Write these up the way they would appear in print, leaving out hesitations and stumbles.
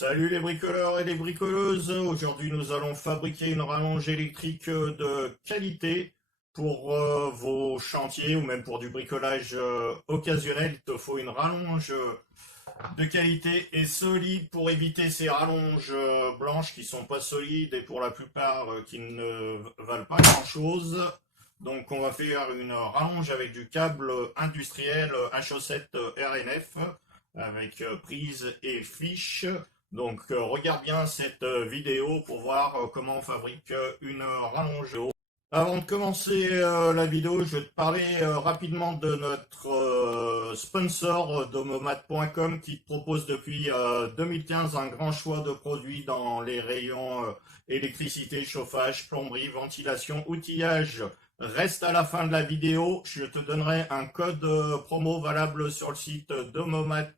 Salut les bricoleurs et les bricoleuses. Aujourd'hui, nous allons fabriquer une rallonge électrique de qualité pour vos chantiers ou même pour du bricolage occasionnel. Il te faut une rallonge de qualité et solide pour éviter ces rallonges blanches qui sont pas solides et pour la plupart qui ne valent pas grand-chose. Donc, on va faire une rallonge avec du câble industriel à chaussettes RNF avec prise et fiche. Donc regarde bien cette vidéo pour voir comment on fabrique une rallonge. Avant de commencer la vidéo, je vais te parler rapidement de notre sponsor domomat.com qui te propose depuis 2015 un grand choix de produits dans les rayons électricité, chauffage, plomberie, ventilation, outillage. Reste à la fin de la vidéo, je te donnerai un code promo valable sur le site Domomat.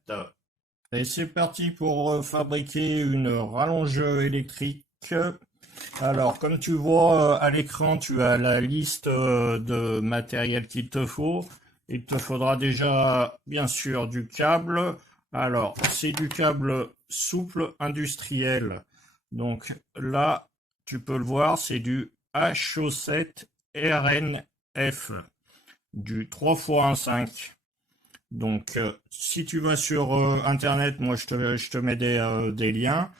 Et c'est parti pour fabriquer une rallonge électrique. Alors, comme tu vois à l'écran, tu as la liste de matériel qu'il te faut. Il te faudra déjà, bien sûr, du câble. Alors, c'est du câble souple industriel. Donc là, tu peux le voir, c'est du HO7 RNF, du 3x1,5. Donc, si tu vas sur Internet, moi je te mets des liens.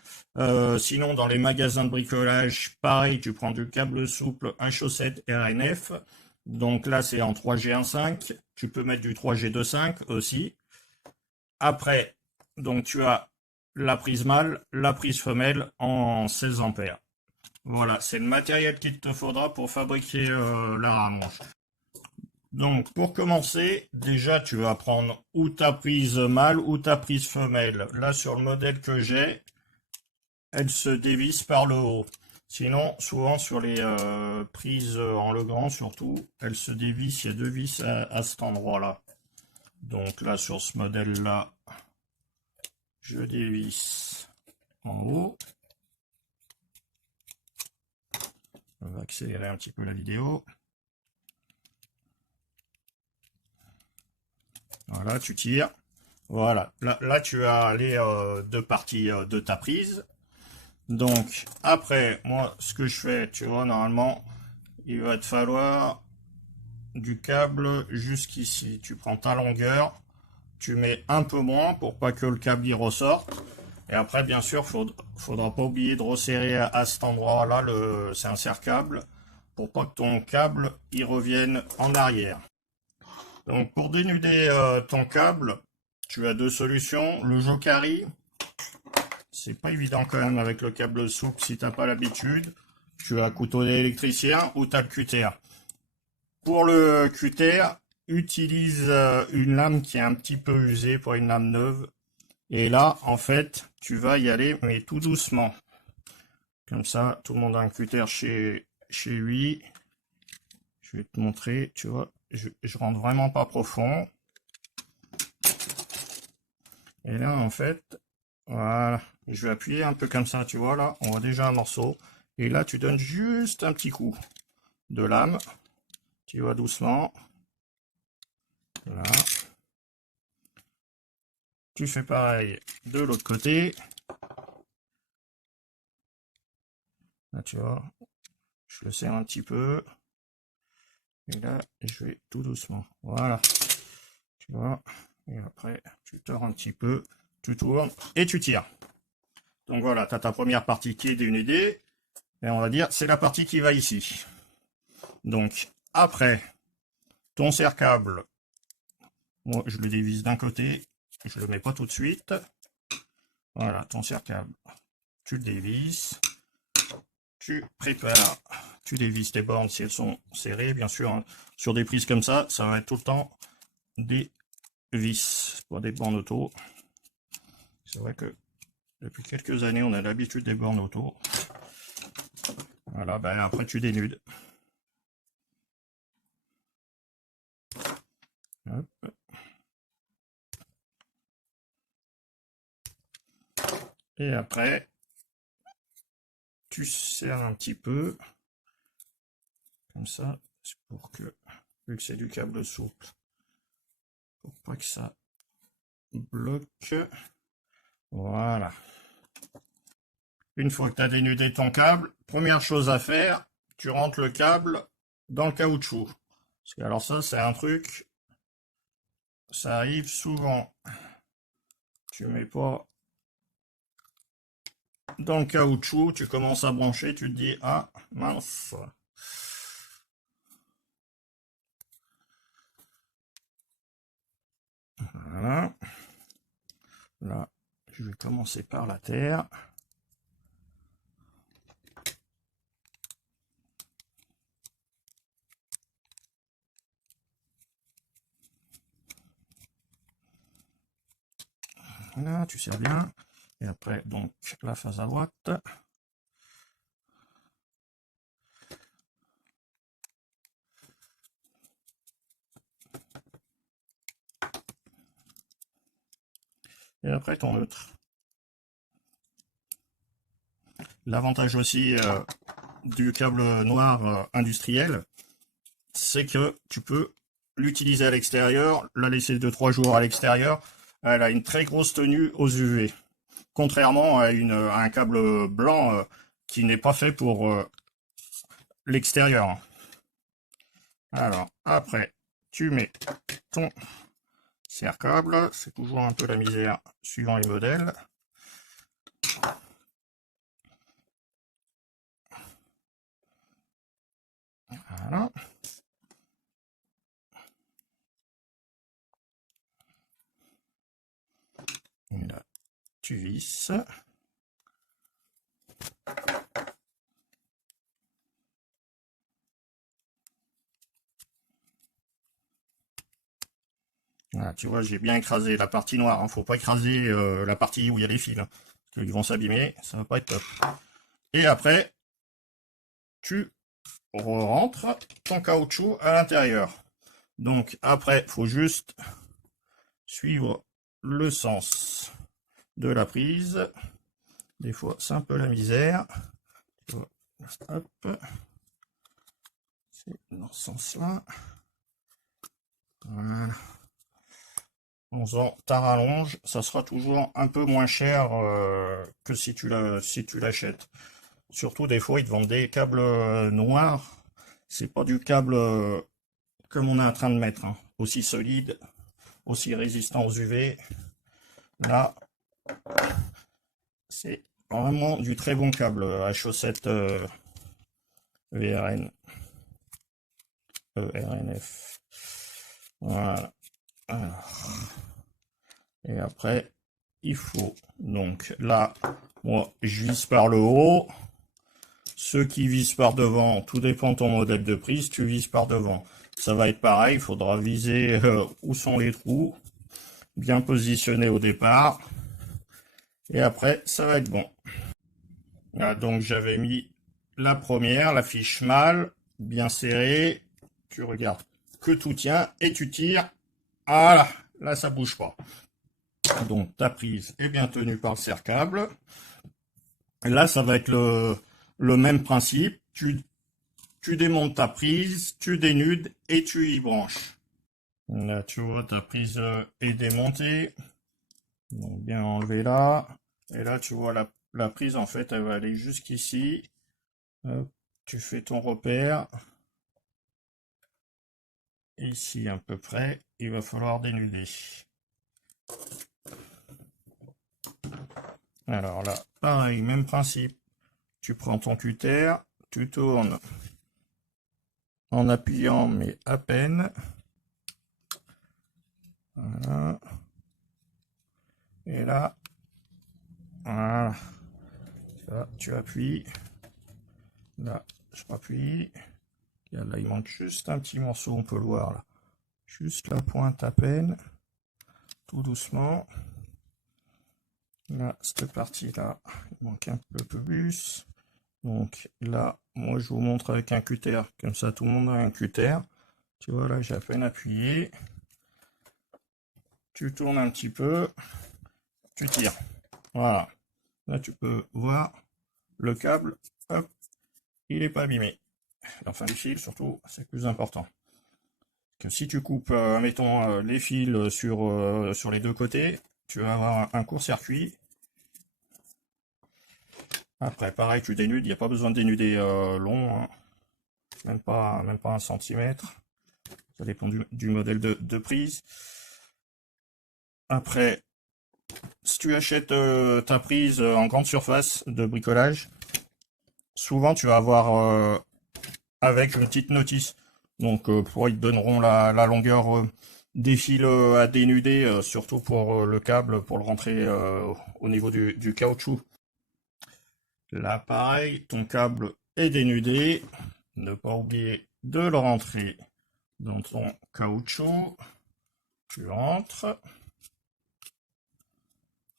Sinon, dans les magasins de bricolage, pareil, tu prends du câble souple, un chaussette RNF. Donc là, c'est en 3G1,5. Tu peux mettre du 3G2,5 aussi. Après, donc tu as la prise mâle, la prise femelle en 16 ampères. Voilà, c'est le matériel qu'il te faudra pour fabriquer la rallonge. Donc, pour commencer, déjà, tu vas prendre ou ta prise mâle ou ta prise femelle. Là, sur le modèle que j'ai, elle se dévisse par le haut. Sinon, souvent sur les prises en Legrand, surtout, elle se dévisse. Il y a deux vis à cet endroit-là. Donc là, sur ce modèle-là, je dévisse en haut. On va accélérer un petit peu la vidéo. Voilà, tu tires. Voilà, là tu as les deux parties de ta prise. Donc, après, moi, ce que je fais, tu vois, normalement, il va te falloir du câble jusqu'ici. Tu prends ta longueur, tu mets un peu moins pour pas que le câble y ressorte. Et après, bien sûr, faudra pas oublier de resserrer à cet endroit-là, c'est un serre-câble, pour pas que ton câble y revienne en arrière. Donc, pour dénuder ton câble, tu as deux solutions. Le Jokari, c'est pas évident quand même avec le câble souple si t'as pas l'habitude. Tu as un couteau d'électricien ou tu as le cutter. Pour le cutter, utilise une lame qui est un petit peu usée pour une lame neuve. Et là, en fait, tu vas y aller, mais tout doucement. Comme ça, tout le monde a un cutter chez lui. Je vais te montrer, tu vois, je rentre vraiment pas profond. Et là, en fait, voilà, je vais appuyer un peu comme ça, tu vois, là, on voit déjà un morceau. Et là, tu donnes juste un petit coup de lame. Tu vas doucement. Là. Tu fais pareil de l'autre côté. Là, tu vois, je le serre un petit peu. Et là, je vais tout doucement. Voilà. Tu vois. Et après, tu tords un petit peu. Tu tournes et tu tires. Donc voilà, tu as ta première partie qui est dénudée. Et on va dire, c'est la partie qui va ici. Donc, après, ton serre-câble, moi, je le dévisse d'un côté. Je le mets pas tout de suite. Voilà, ton serre-câble, tu le dévisses. Tu prépares, tu dévisses tes bornes si elles sont serrées, bien sûr. Hein. Sur des prises comme ça va être tout le temps des vis, pas des bornes auto. C'est vrai que depuis quelques années, on a l'habitude des bornes auto. Voilà, ben après tu dénudes. Hop. Et après, tu serres un petit peu, comme ça, c'est pour que, vu que c'est du câble souple, pour pas que ça bloque. Voilà. Une fois que tu as dénudé ton câble, première chose à faire, tu rentres le câble dans le caoutchouc. Parce que alors ça, c'est un truc, ça arrive souvent. Tu mets pas dans le caoutchouc, tu commences à brancher, tu te dis, ah, mince. Voilà. Là, je vais commencer par la terre. Voilà, tu serres bien. Et après, donc, la face à droite. Et après, ton neutre. L'avantage aussi du câble noir industriel, c'est que tu peux l'utiliser à l'extérieur, la laisser 2-3 jours à l'extérieur. Elle a une très grosse tenue aux UV. Contrairement à un câble blanc qui n'est pas fait pour l'extérieur. Alors, après, tu mets ton serre-câble. C'est toujours un peu la misère suivant les modèles. Voilà. Et là, tu visses. Voilà, tu vois, j'ai bien écrasé la partie noire. Hein. Faut pas écraser la partie où il y a les fils. Hein, parce qu'ils vont s'abîmer, ça va pas être top. Et après, tu rentres ton caoutchouc à l'intérieur. Donc après, faut juste suivre le sens de la prise. Des fois, c'est un peu la misère. Hop. C'est dans ce sens-là. Voilà. En faisant ta rallonge, ça sera toujours un peu moins cher que si tu l'achètes. Surtout des fois ils te vendent des câbles noirs. C'est pas du câble comme on est en train de mettre, hein. Aussi solide, aussi résistant aux UV. Là, c'est vraiment du très bon câble à chaussettes VRN, RNF. Voilà. Alors. Et après, il faut, donc là, moi, je vise par le haut. Ceux qui visent par devant, tout dépend de ton modèle de prise, tu vises par devant. Ça va être pareil, il faudra viser où sont les trous, bien positionné au départ. Et après, ça va être bon. Là, donc j'avais mis la première, la fiche mâle, bien serrée. Tu regardes que tout tient et tu tires. Voilà, là ça bouge pas. Donc ta prise est bien tenue par le serre-câble. Là, ça va être le même principe. Tu démontes ta prise, tu dénudes et tu y branches. Là, tu vois, ta prise est démontée. Donc, bien enlever là. Et là, tu vois, la prise, en fait, elle va aller jusqu'ici. Tu fais ton repère. Ici, à peu près, il va falloir dénuder. Alors là, pareil, même principe. Tu prends ton cutter, tu tournes en appuyant, mais à peine. Voilà. Et là, voilà. Là, tu appuies. Là, je rappuie. Là, il manque juste un petit morceau, on peut le voir là. Juste la pointe à peine. Tout doucement. Là, cette partie-là, il manque un peu plus. Donc là, moi, je vous montre avec un cutter. Comme ça, tout le monde a un cutter. Tu vois, là, j'ai à peine appuyé. Tu tournes un petit peu. Tu tires. Voilà. Là, tu peux voir le câble. Hop, il n'est pas abîmé. Enfin, les fils, surtout, c'est plus important. Que si tu coupes, mettons, les fils sur les deux côtés, tu vas avoir un court-circuit. Après, pareil, tu dénudes, il n'y a pas besoin de dénuder long, hein. Même pas un centimètre. Ça dépend du modèle de prise. Après, si tu achètes ta prise en grande surface de bricolage, souvent tu vas avoir avec une petite notice. Donc ils te donneront la longueur des fils à dénuder, surtout pour le câble, pour le rentrer au niveau du caoutchouc. Là, pareil, ton câble est dénudé. Ne pas oublier de le rentrer dans ton caoutchouc. Tu rentres.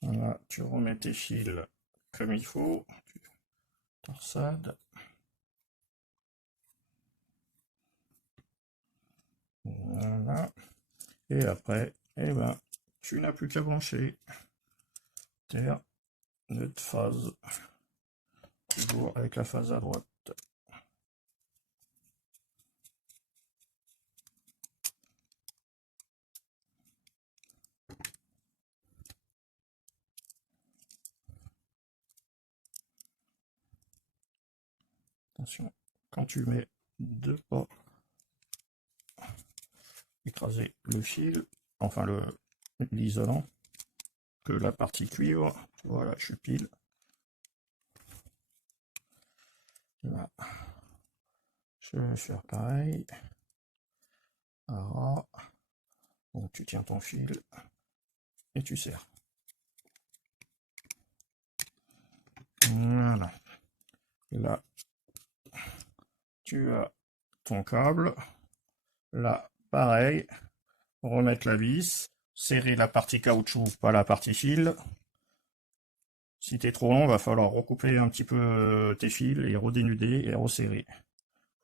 Voilà, tu remets tes fils comme il faut. Tu torsades. Voilà. Et après, eh ben, tu n'as plus qu'à brancher. Terre, notre phase. Toujours avec la phase à droite. Attention, quand tu mets deux pas, écraser le fil, enfin l'isolant, que la partie cuivre, voilà, je suis pile. Là, je vais faire pareil. Alors, donc tu tiens ton fil et tu serres. Voilà. Et là, tu as ton câble. Là, pareil, remettre la vis, serrer la partie caoutchouc, pas la partie fil. Si t'es trop long, va falloir recouper un petit peu tes fils et redénuder et resserrer.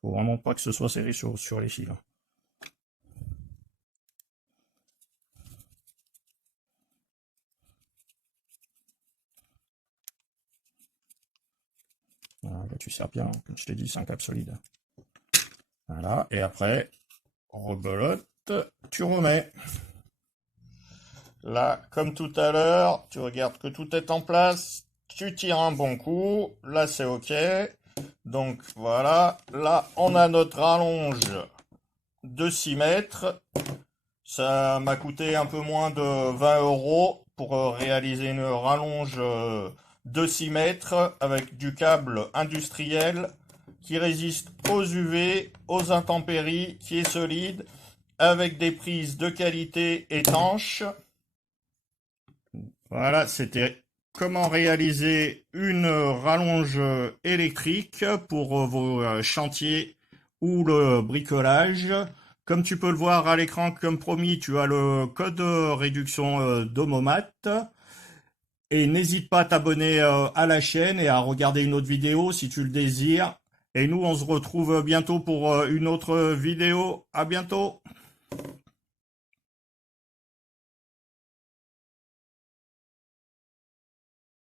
Faut vraiment pas que ce soit serré sur les fils. Voilà, là tu serres bien, comme je t'ai dit, c'est un câble solide. Voilà, et après, rebelote, tu remets. Là, comme tout à l'heure, tu regardes que tout est en place, tu tires un bon coup, là c'est ok. Donc voilà, là on a notre rallonge de 6 mètres. Ça m'a coûté un peu moins de 20 € pour réaliser une rallonge de 6 mètres avec du câble industriel qui résiste aux UV, aux intempéries, qui est solide, avec des prises de qualité étanches. Voilà, c'était comment réaliser une rallonge électrique pour vos chantiers ou le bricolage. Comme tu peux le voir à l'écran, comme promis, tu as le code de réduction Domomat. Et n'hésite pas à t'abonner à la chaîne et à regarder une autre vidéo si tu le désires. Et nous, on se retrouve bientôt pour une autre vidéo. À bientôt!